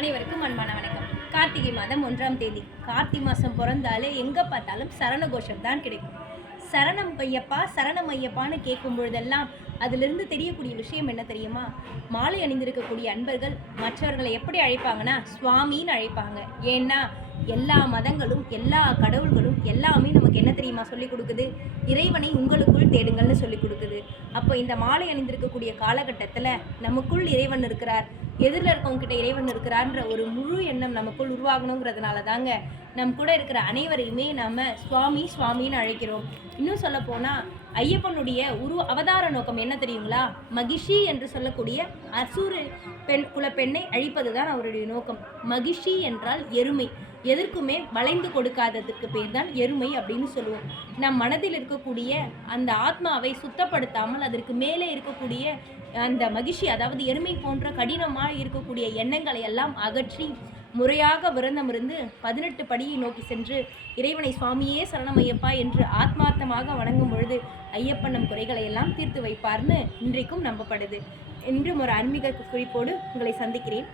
அனைவருக்கும் அன்பான வணக்கம். கார்த்திகை மாதம் 1ஆம் தேதி. கார்த்திகை மாதம் பிறந்தாலே எங்கே பார்த்தாலும் சரண கோஷம் தான் கிடைக்கும். சரணம் ஐயப்பா சரணம் ஐயப்பான்னு கேட்கும் பொழுதெல்லாம் அதிலிருந்து தெரியக்கூடிய விஷயம் என்ன தெரியுமா? மாலை அணிந்திருக்கக்கூடிய அன்பர்கள் மற்றவர்களை எப்படி அழைப்பாங்கன்னா சுவாமின்னு அழைப்பாங்க. ஏன்னா எல்லா மதங்களும் எல்லா கடவுள்களும் எல்லாமே நமக்கு என்ன தெரியுமா சொல்லி கொடுக்குது? இறைவனை உங்களுக்குள் தேடுங்கள்னு சொல்லி கொடுக்குது. அப்போ இந்த மாலை அணிந்திருக்கக்கூடிய காலகட்டத்தில் நமக்குள் இறைவன் இருக்கிறார், எதிரில் இருக்கவங்ககிட்ட இறைவன் இருக்கிறார்ன்ற ஒரு முழு எண்ணம் நமக்குள் உருவாகணுங்கிறதுனால தாங்க நம் கூட இருக்கிற அனைவரையுமே நாம் சுவாமி சுவாமின்னு அழைக்கிறோம். இன்னும் சொல்ல போனால் ஐயப்பனுடைய அவதார நோக்கம் என்ன தெரியுங்களா? மகிஷி என்று சொல்லக்கூடிய அசுர குல பெண்ணை அழிப்பது தான் அவருடைய நோக்கம். மகிஷி என்றால் எருமை, எதற்குமே வளைந்து கொடுக்காததுக்கு பேர் தான் எருமை அப்படின்னு சொல்லுவோம். நம் மனதில் இருக்கக்கூடிய அந்த ஆத்மாவை சுத்தப்படுத்தாமல் அதற்கு மேலே இருக்கக்கூடிய அந்த மகிழ்ச்சி, அதாவது எருமை போன்ற கடினமாக இருக்கக்கூடிய எண்ணங்களை எல்லாம் அகற்றி முறையாக விரதமிருந்து 18 படியை நோக்கி சென்று இறைவனை சுவாமியே சரணமையப்பா என்று ஆத்மார்த்தமாக வணங்கும் பொழுது ஐயப்பன் நம் குறைகளை எல்லாம் தீர்த்து வைப்பார்னு இன்றைக்கும் நம்பப்படுது. இன்றும் ஒரு ஆன்மீக குறிப்போடு உங்களை சந்திக்கிறேன்.